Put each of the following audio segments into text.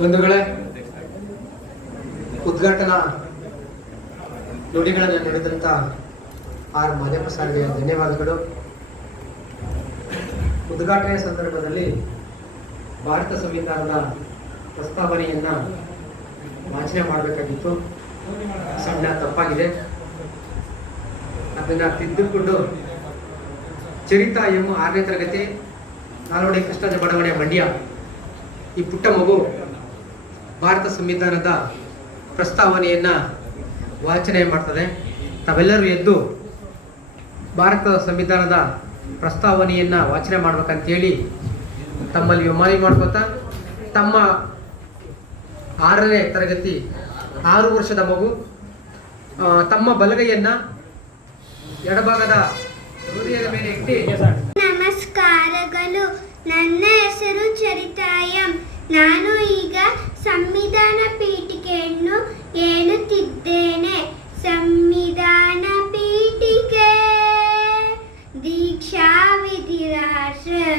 ಬಂಧುಗಳೇ, ಉದ್ಘಾಟನಾ ನುಡಿಗಳನ್ನು ನಡೆದಂಥ ಆರ್ ಮಾದೇವ ಸಾರಿಗೆಯ ಧನ್ಯವಾದಗಳು. ಉದ್ಘಾಟನೆಯ ಸಂದರ್ಭದಲ್ಲಿ ಭಾರತ ಸಂವಿಧಾನದ ಪ್ರಸ್ತಾವನೆಯನ್ನ ವಾಚನೆ ಮಾಡಬೇಕಾಗಿತ್ತು. ಸಣ್ಣ ತಪ್ಪಾಗಿದೆ. ಅದನ್ನು ತಿದ್ದುಕೊಂಡು ಚರಿತಾ ಎಂ ಆರನೇ ತರಗತಿ, ನಾಲ್ವಡಿ ಕೃಷ್ಣದ ಬಡಾವಣೆ ಮಂಡ್ಯ, ಈ ಪುಟ್ಟ ಮಗು ಭಾರತ ಸಂವಿಧಾನದ ಪ್ರಸ್ತಾವನೆಯನ್ನ ವಾಚನೆ ಮಾಡ್ತದೆ. ತಾವೆಲ್ಲರೂ ಎದ್ದು ಭಾರತದ ಸಂವಿಧಾನದ ಪ್ರಸ್ತಾವನೆಯನ್ನ ವಾಚನೆ ಮಾಡ್ಬೇಕಂತೇಳಿ ತಮ್ಮಲ್ಲಿ ಮನವಿ ಮಾಡ್ಕೋತಾ, ತಮ್ಮ ಆರನೇ ತರಗತಿ ಆರು ವರ್ಷದ ಮಗು ತಮ್ಮ ಬಲಗೈಯನ್ನು ಎಡಭಾಗದ ನಮಸ್ಕಾರಗಳು. ನನ್ನ ಹೆಸರು ಚರಿತಾಯಂ. ನಾನು ಈಗ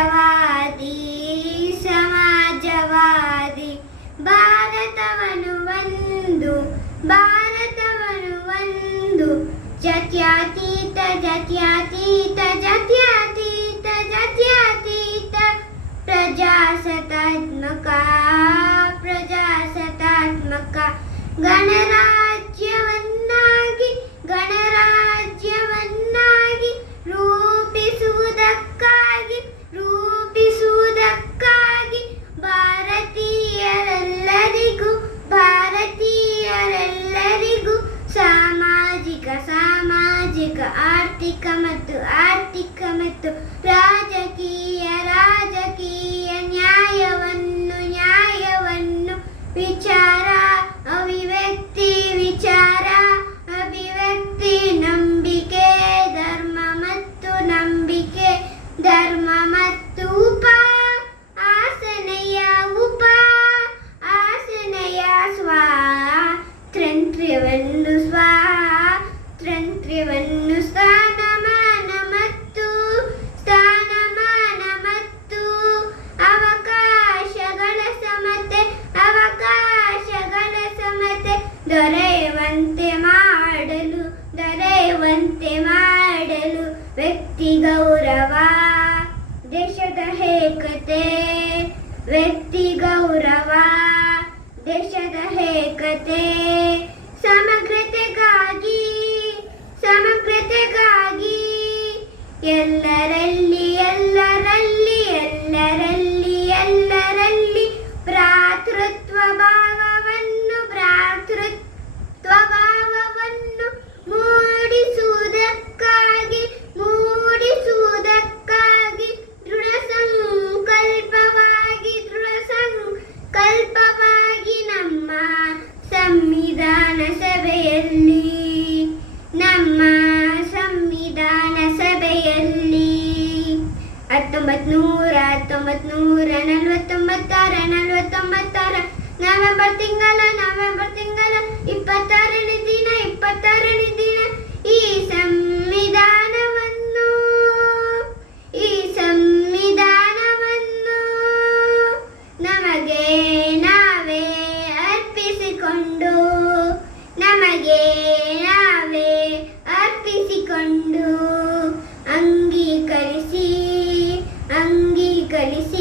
ಸಮಾಜವಾದಿ ಸಮಾಜವಾದಿ ಭಾರತವನ್ನು ಒಂದು ಭಾರತವನ್ನು ಒಂದು ಜಾತ್ಯತೀತ ಜಾತ್ಯತೀತ ಜಾತ್ಯತೀತ ಜಾತ್ಯತೀತ ಪ್ರಜಾಸತ್ತಾತ್ಮಕ ಪ್ರಜಾಸತ್ತಾತ್ಮಕ ಗಣರಾಜ್ಯವನ್ನಾಗಿ ಆರ್ಥಿಕ ಮತ್ತು ಆರ್ಥಿಕ ಮತ್ತು ಗೌರವ ದೇಶದ ಏಕತೆ ವ್ಯಕ್ತಿ ಗೌರವ ದೇಶದ ಏಕತೆ ಸಮಗ್ರತೆಗಾಗಿ ಸಮಗ್ರತೆಗಾಗಿ ಎಲ್ಲರಲ್ಲಿ ಹತ್ತೊಂಬತ್ನೂರ ಹತ್ತೊಂಬತ್ನೂರ ನಲ್ವತ್ತೊಂಬತ್ತಾರ ನಲ್ವತ್ತೊಂಬತ್ತಾರ, ನವೆಂಬರ್ ತಿಂಗಳ ನವೆಂಬರ್ ತಿಂಗಳ, ಇಪ್ಪತ್ತಾರನೇ ದಿನ ಇಪ್ಪತ್ತಾರನೇ ದಿನ. ಈ ಸಂವಿಧಾನವನ್ನು ಈ ಸಂವಿಧಾನವನ್ನು ನಮಗೆ ನಾವೇ ಅರ್ಪಿಸಿಕೊಂಡು, ನಮಗೆ ನಾವೇ ಅರ್ಪಿಸಿಕೊಂಡು ಅಂಗೀಕರಿಸಿ అంగీకరిసి